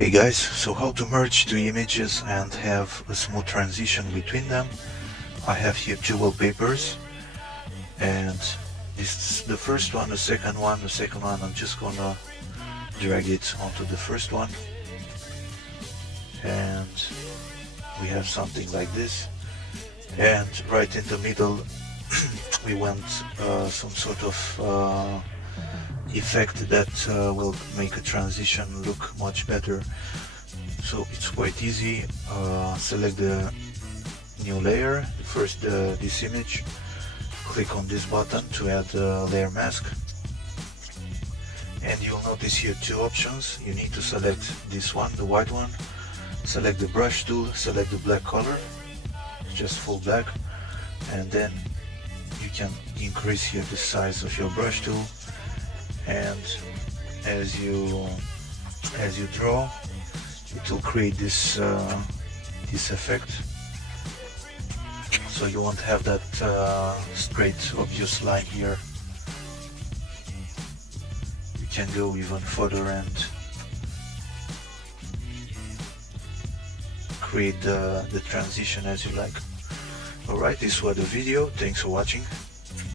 Hey guys, so how to merge two images and have a smooth transition between them. I have here two wallpapers, and this is the first one, the second one, I'm just gonna drag it onto the first one, and we have something like this, and right in the middle we want some sort of effect that will make a transition look much better. So it's quite easy. Select the new layer, first this image, click on this button to add a layer mask, and you'll notice here two options. You need to select this one, the white one, select the brush tool, select the black color, just full black, and then you can increase here the size of your brush tool, and as you draw, it will create this this effect. So you won't have that straight obvious line here. You can go even further and create the transition as you like. Alright, this was the video. Thanks for watching.